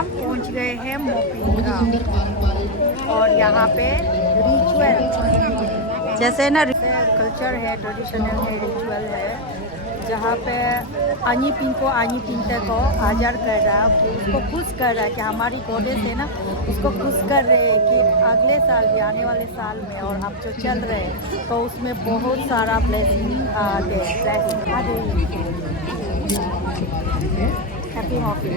हम पहुंच गए हैं मोपिंगा और यहाँ पे रिचुअल जैसे ना कल्चर है, ट्रेडिशनल है, रिचुअल है जहाँ पे आनी पिंते को हाजर कर रहा है, उसको खुश कर रहा है कि हमारी गॉडेस है ना, उसको खुश कर रहे हैं कि अगले साल भी, आने वाले साल में और अब जो चल रहे हैं तो उसमें बहुत सारा ब्लेसिंग आ गई। हैप्पी हॉकी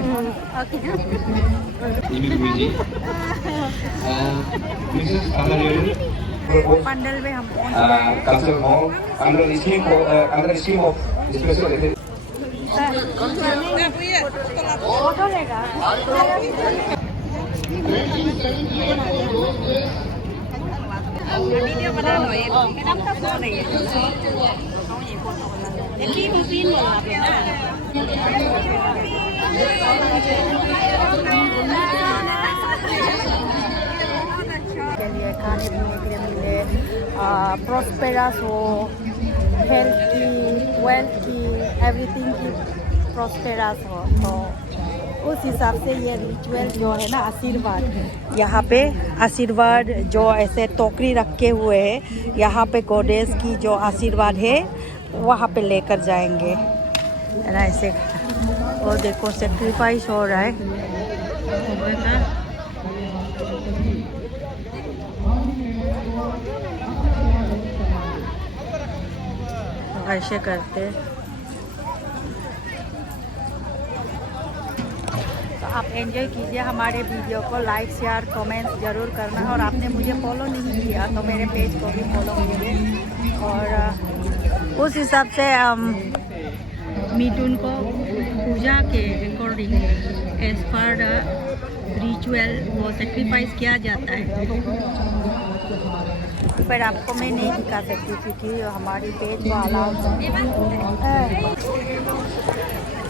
पंडल में हम पहुंच गए। फोटो लेगा वीडियो बना लो, ये मैडम का फोन है ये की मशीन वाला के लिए खाने पीने के लिए मिले, प्रॉस्पेरस हो, हेल्थ की, वेल्थ की, एवरीथिंग की प्रॉस्पेरस हो। तो उस हिसाब से ये रिचुअल जो है ना, आशीर्वाद, यहाँ पे आशीर्वाद जो ऐसे टोकरी रखे हुए है, यहाँ पे गॉडेस की जो आशीर्वाद है वहाँ पे लेकर जाएंगे, है ना। ऐसे वो देखो सेक्रीफाइस हो रहा है, ऐसे करते। तो आप एंजॉय कीजिए हमारे वीडियो को, लाइक शेयर कमेंट्स ज़रूर करना, और आपने मुझे फॉलो नहीं किया तो मेरे पेज को भी फॉलो कीजिए। और उस हिसाब से मिथुन को पूजा के अकॉर्डिंग एज पर रिचुअल वो सेक्रीफाइस किया जाता है। पर आपको मैं नहीं दिखा सकती क्योंकि हमारी पेज को allow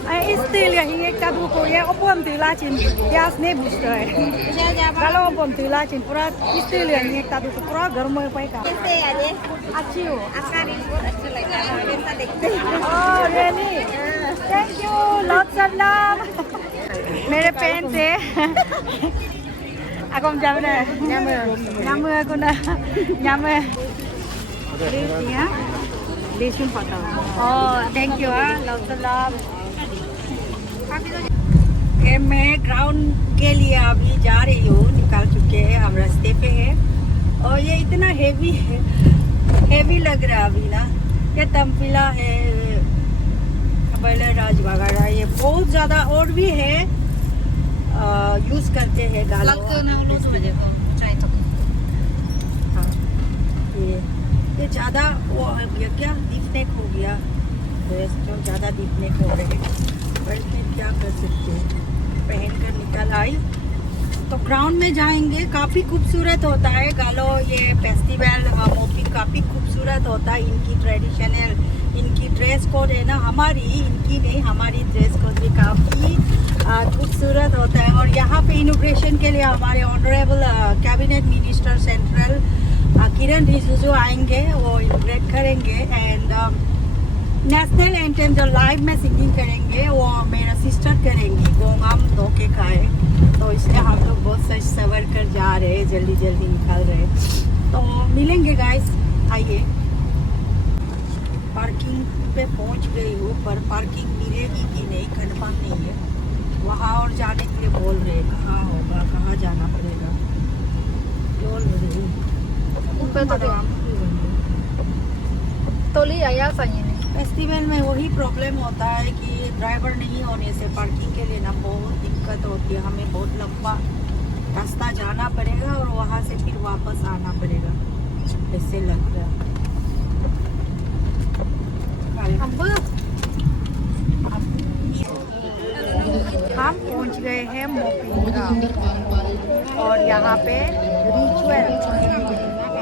Istilah ini kadu korea opom tilacin yas ne buster. Kalau opom tilacin pura istilah ini kadu pura garmo pai ka. Este aja. Aciu. Akari aciu lagi. Oh really? Thank you. Lots of love. मेरे pen से aku jam dah nyama aku dah nyama ya lesun patah. Oh thank you lots of love. मैं ground के लिए अभी जा रही हूँ, निकाल चुके हैं, हम रास्ते पे हैं। और ये इतना हेवी लग रहा है अभी ना, ये तमफिला है, पहले राज वगैरह, ये बहुत ज़्यादा और भी है यूज़ करते हैं गालों। हाँ ये ज़्यादा वो क्या डिफनेक हो गया, जो ज़्यादा डिफनेक हो रहे हैं, क्या कर सकते हैं, पहन कर निकल आई। तो ग्राउंड में जाएंगे, काफ़ी खूबसूरत होता है गालो, ये फेस्टिवल मोपिंग काफ़ी खूबसूरत होता है। इनकी ट्रेडिशनल, इनकी ड्रेस कोड है ना, हमारी इनकी नहीं, हमारी ड्रेस कोड भी काफ़ी खूबसूरत होता है। और यहाँ पे इनॉग्रेशन के लिए हमारे ऑनरेबल कैबिनेट मिनिस्टर सेंट्रल किरण रिजिजू आएंगे, वो इनॉग्रेट करेंगे। एंड नेशनल एंथम जो लाइव में सिंगिंग करेंगे वो मेरा सिस्टर करेंगी, गोंगाम धोके खाए। तो इसलिए हम लोग बहुत सच सवर कर जा रहे हैं, जल्दी जल्दी निकल रहे। तो मिलेंगे गाइस, आइए। पार्किंग पे पहुंच गई हूँ, पर पार्किंग मिलेगी कि नहीं कन्फर्म नहीं है। वहाँ और जाने के लिए बोल रहे, कहाँ होगा, कहाँ जाना पड़ेगा। फेस्टिवल में वही प्रॉब्लम होता है कि ड्राइवर नहीं होने से पार्किंग के लिए ना बहुत दिक्कत होती है, हमें बहुत लंबा रास्ता जाना पड़ेगा और वहाँ से फिर वापस आना पड़ेगा, ऐसे लग रहा है। हम पहुँच गए हैं मोपिंगा और यहाँ पे रिचुअल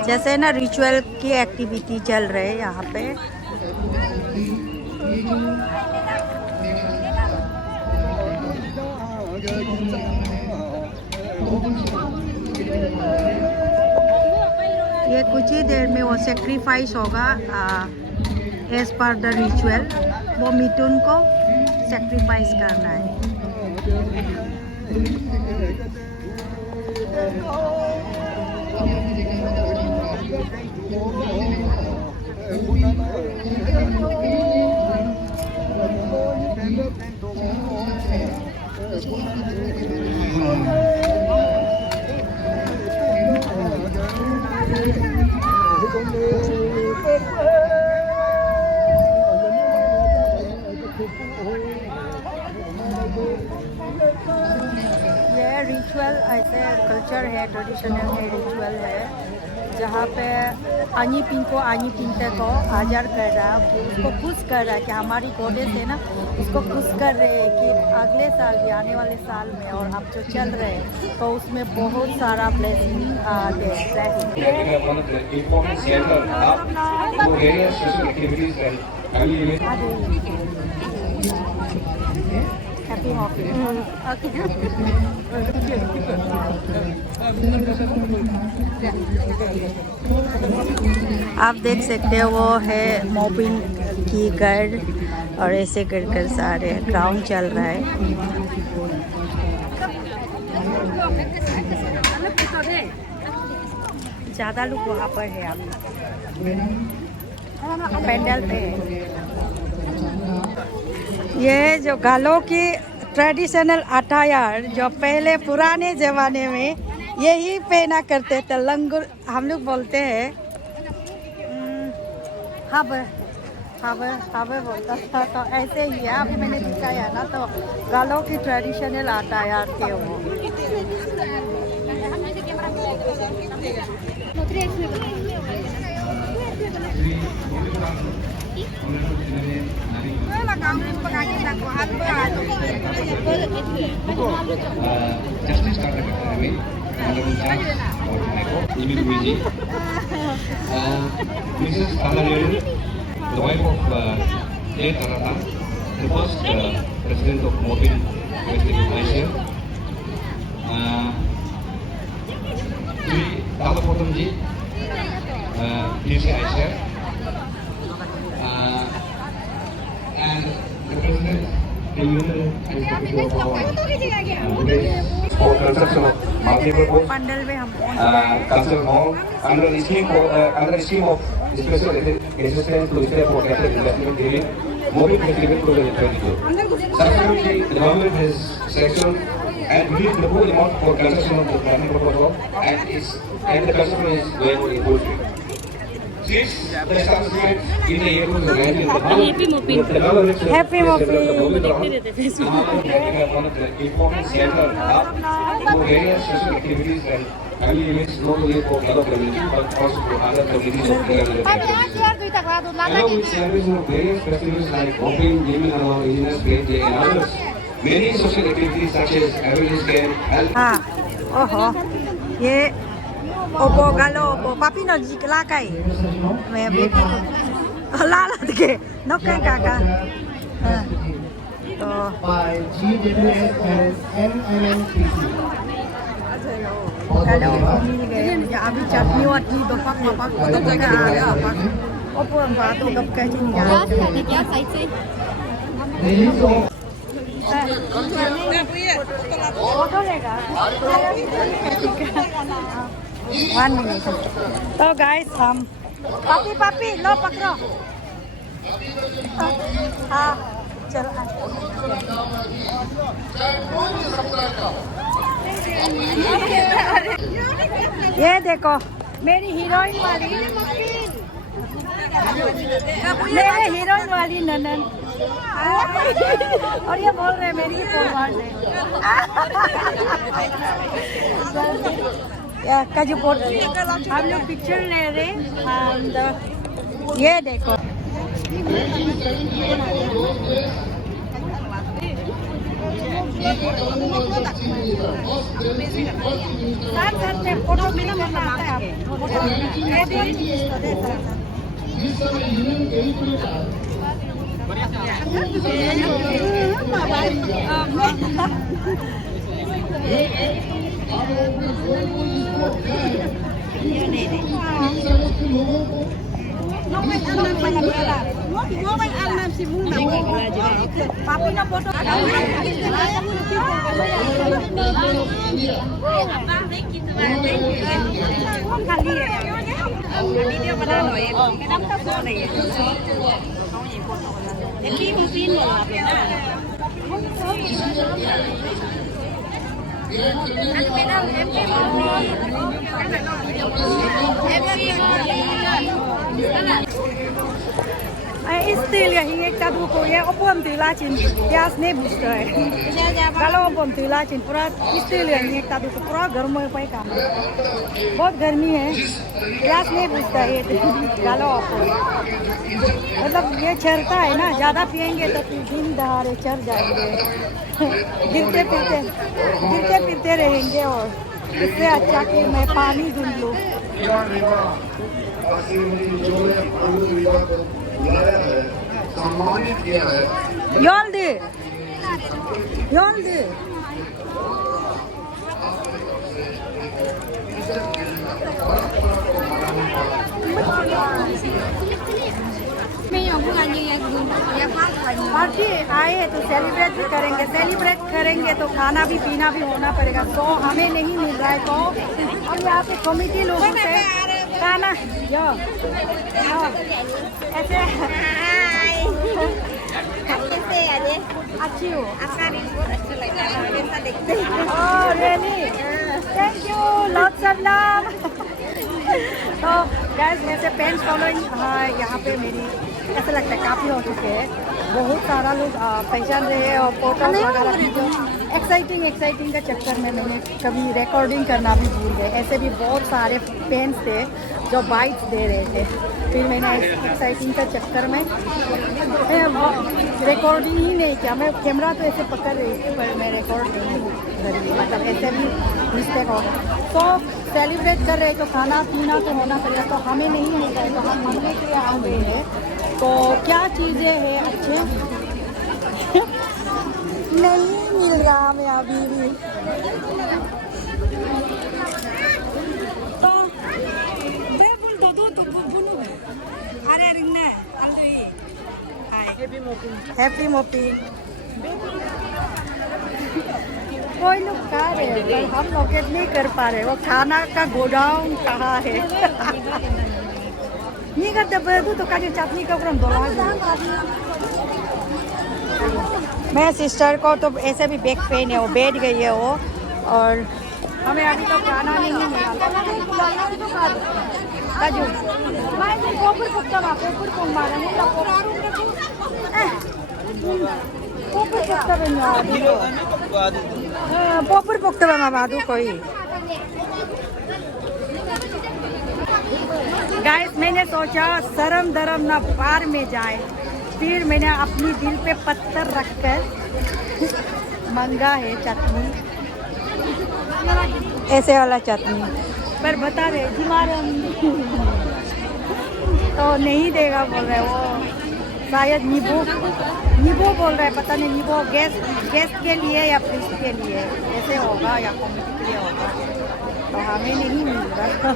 जैसे ना, रिचुअल की एक्टिविटी चल रहे हैं यहाँ पे। ये कुछ ही देर में वो सेक्रीफाइस होगा एज पर द रिचुअल, वो मिथुन को सेक्रीफाइस करना है। ये रिचुअल ऐसे कल्चर है, ट्रेडिशनल है, रिचुअल है, जहाँ पे आनी पिंग को आनी पिंगते को हाजर कर रहा है, उसको खुश कर रहा है कि हमारी गॉडेस है ना, उसको खुश कर रहे हैं कि अगले साल भी, आने वाले साल में और अब जो चल रहे हैं तो उसमें बहुत सारा ब्लेसिंग हैप्पी हॉपी। आप देख सकते हो वो है मोबिन की घर, और ऐसे कर कर सारे ग्राउंड चल रहा है। ज़्यादा लोग वहाँ पर है, आप पेंडल पे है। ये जो गालों की ट्रेडिशनल अटायर जो पहले पुराने ज़माने में यही पहना करते थे, लंगूर हम लोग बोलते हैं, हब बोलता था, तो ऐसे ही है। अभी मैंने दिखाया ना, तो गालों की ट्रेडिशनल अटायर थे वो। Mrs. Tanayel, the wife of J. Tarata, the first president of Mobin West Malaysia. Sri Talapotamji, DC Asia, and the president, the union, and the for construction of multiple homes, concert hall, under the scheme of special assistance to state for capital investment during Mobin Festival 2022. Subsequently, the government has sanctioned and released the full amount for construction of the planning proposal, and the construction is going on in full swing. Since the establishment in the year 2019, the government Happy Mobin. one of the important center hub for various social activities and family events not only for other communities but also for other communities of the along with celebration of various festivals like Mobin, Gaming Around, Indigenous Great Day and others. Many social activities such as awareness camp, health. हाँ, ओहो, ये Oppo गालो Oppo पापी no जी कला काई, मैं बेटी को लालत के नौकर काका, तो by GWS and NMNPC. गालो मिल गए, या अभी चटनी वटनी दो पक पक तो जगह आ गया पक, ओपो हम बात तो कब कहीं नहीं जा रहे। क्या साइड से? Release of फोटो लेगा? 1 मिनट। तो गाइस हम पापी लो पकड़ो। हाँ चल। ये देखो मेरी हीरोइन वाली, मेरे हीरोइन वाली ननन, और ये बोल रहे हैं मेरी ही फॉरवर्ड है। काजू पोट हम लोग पिक्चर ले रहे हैं, ये देखो फोटो में ना आता है Papi na foto. Kali ya. Video bana lo ye. Kadam ta so nahi hai. Kaun ye foto wala. Happy mo pin mo la pe na. Still ya hinge kadu ko ye opom tila chin gas ne booster hai kalau opom tila chin पूरा still ya hinge kadu ko पूरा गर्म है पाई काम बहुत गर्मी है gas नहीं बूझता ये डालो opom मतलब ये चरता है ना ज्यादा पियेंगे तो फिर दिन दहाड़े चर जाएंगे गिरते फिरते रहेंगे और इससे अच्छा कि मैं पानी ढूंढ लूँ सम्मानित किया है Yoldu. पार्टी आए तो सेलिब्रेट भी करेंगे तो खाना भी पीना भी होना पड़ेगा तो हमें नहीं मिल रहा है तो हम यहाँ पे कमेटी लोगों से खाना ऐसे अच्छी हो अच्छा लगता है ऐसा देखते हैं oh really thank you lots of love तो गाइस वैसे पेन फॉलोइंग यहाँ पे मेरी ऐसा लगता है काफ़ी हो चुके हैं बहुत सारा लोग पहचान रहे हैं और फोटो वगैरह जो एक्साइटिंग का चक्कर में मैंने कभी रिकॉर्डिंग करना भी भूल गए ऐसे भी बहुत सारे पेन्स थे जो बाइट्स दे रहे थे फिर मैंने एक्साइटिंग का चक्कर में रिकॉर्डिंग ही नहीं किया मैं कैमरा तो ऐसे पकड़ रही थी पर मैं रिकॉर्ड नहीं करी मतलब ऐसे भी मिस्टेक होगा तो सेलिब्रेट कर रहे तो खाना पीना तो होना पड़ेगा तो हमें नहीं मिल रहा है तो हम मंगने के लिए आ गए हैं तो क्या चीज़ें हैं अच्छे नहीं मिल रहा हमें अभी भी तो अरे रिंगने हैप्पी मोपिन कोई लोग खा रहे हैं पर हम लोकेट नहीं कर पा रहे वो खाना का गोडाउन कहाँ है नहीं करते तो काजू चटनी का पूरा दोला मैं सिस्टर को तो ऐसे भी बैक पेन है वो बैठ गई है वो और हमें अभी तो खाना नहीं मिला काजू कोपर मारा नहीं पोपर पोक्तवा माबादू कोई गाइस मैंने सोचा शर्म दरम ना पार में जाए फिर मैंने अपनी दिल पे पत्थर रखकर मंगा है चटनी ऐसे वाला चटनी पर बता रहे जिमारम तो नहीं देगा बोल रहे वो शायद नींबू बोल रहे पता नहीं नींबू गैस के लिए या फ्रिज के लिए ऐसे होगा या कॉमेडी के लिए होगा तो हमें नहीं मिल रहा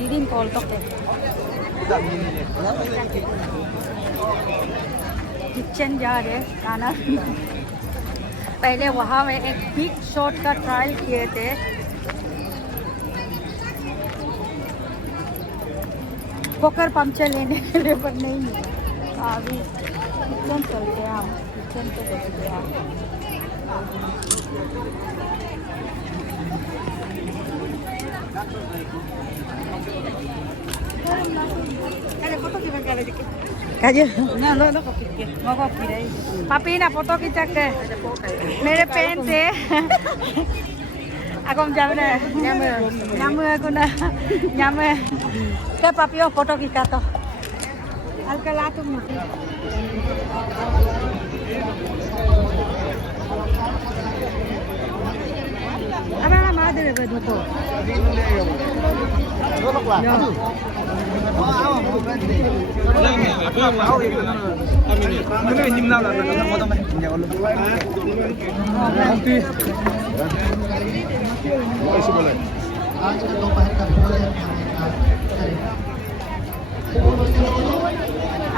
दीदी कॉल तो किचन जा रहे खाना पहले वहाँ में एक बिग शॉट का ट्रायल किए थे पोकर पंक्चर लेने के लिए पर नहीं मिला अभी किचन चलते हैं हम किचन पे देखते हैं Kaje, papi na foto खींचा के मेरे पेन से aku jam deh nyamu aku na nyamu ke papi foto kita to alkalatu mati apa nama ada deh begitu आज का दोपहर का भोजन करेगा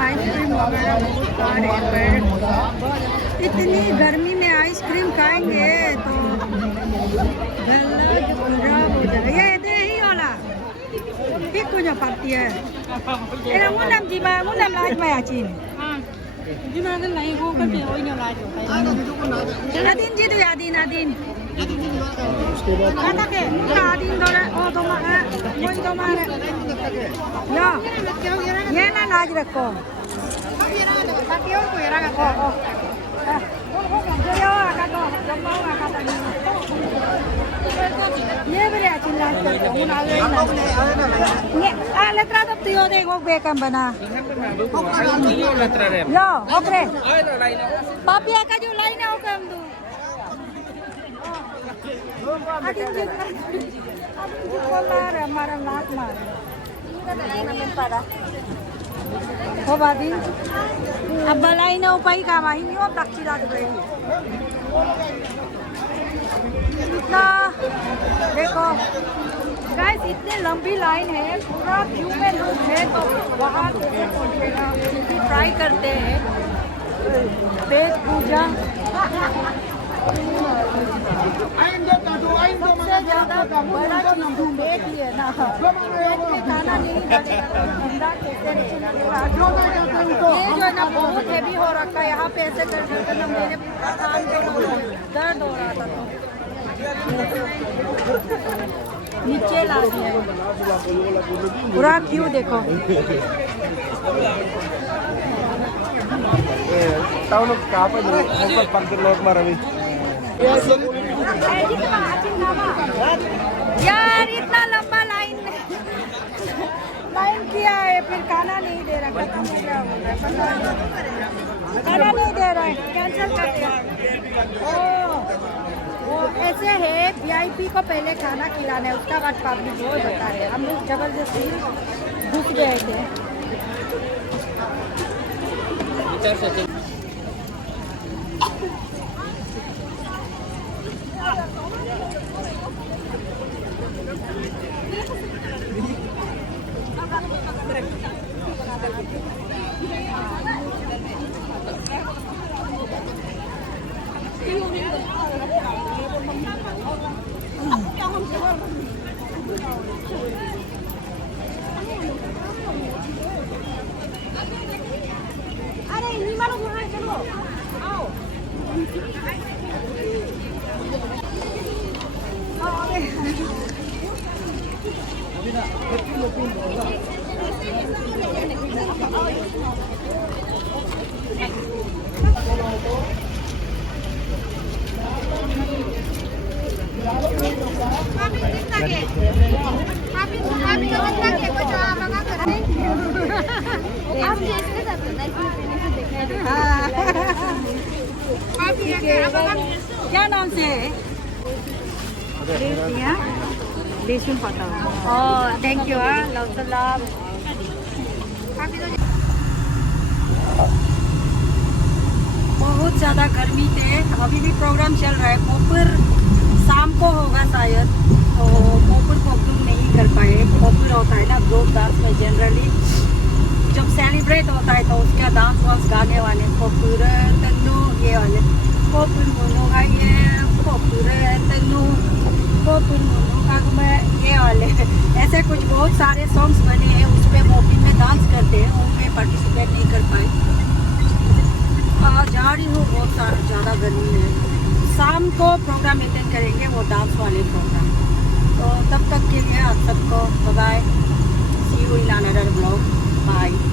आइसक्रीम वगैरह इतनी गर्मी में आइसक्रीम खाएंगे तो गला जो खराब हो जाएगा ये ही होला ठीक हो जा पाती है ये मुनम जी में मुनम लाज में आचीन जी में अगर नहीं हो कर भी हो ही ना लाज होता है दिन जी तो यादीन उसके बाद आता के यादीन दो ओ तो मां मोई तो मां या ये ना लाज रखो ताकि और कोई रहा ओ yo acá no yo acá también ये बड़े अच्छी लाज करते हैं उन आगे ये लेtra तो तियो दे गो बेकम बना लो ओके पापी का जो लाइन है ओके हम दो आदि जी कोलार हमारा लात मार ये तो लाइन में पड़ा हो बादी अब लाइन उपाय का माही नहीं हो दक्षिणा दे रही इतना देखो गाइस इतने लंबी लाइन है पूरा क्यू में लोग है तो वहाँ कैसे पहुँचेगा ट्राई करते हैं पेट पूजा सबसे ज़्यादा बड़ा चीज़ पेट ही है ना पेट में खाना नहीं डालेगा ठंडा कैसे रहेगा ये जो है ना बहुत हैवी हो रखा है यहाँ पे ऐसे कर ना मेरे कान पे दर्द हो रहा था तो नीचे ला दिया पूरा क्यों देखो tahun kapan sempat parkir lewat Marawi. यार इतना लंबा लाइन किया है फिर खाना नहीं दे रहा खत्म हो गया खाना नहीं दे रहा है कैंसिल कर दिया वो ऐसे है वीआईपी को पहले खाना खिलाना है उसका बाद पब्लिक वो बता है हम लोग जबरदस्ती घुस गए थे अरे ini malu bukan chalo आओ क्या नाम से है रेशम पता थैंक यू बहुत ज़्यादा गर्मी थे अभी भी प्रोग्राम चल रहा है पोपुर शाम को होगा शायद तो पोपुर को हम नहीं कर पाए पोपुर होता है ना ग्रुप डांस में जनरली जब सेलिब्रेट होता है तो उसका डांस वांस गाने वाले पोपुर तन्नू ये वाले पोपुर मोनो गाइए पोपुर तन्नू पोपुर मोनो कागुमे ये वाले ऐसे कुछ बहुत सारे सॉन्ग्स बने हैं उसमें मोपी में डांस करते हैं उनमें पार्टिसिपेट नहीं कर पाए जा रही हूँ बहुत ज़्यादा गर्मी है शाम को प्रोग्राम अटेंड करेंगे, वो डांस वाले प्रोग्राम। तो तब तक के लिए आप सबको bye, see you in another blog, bye.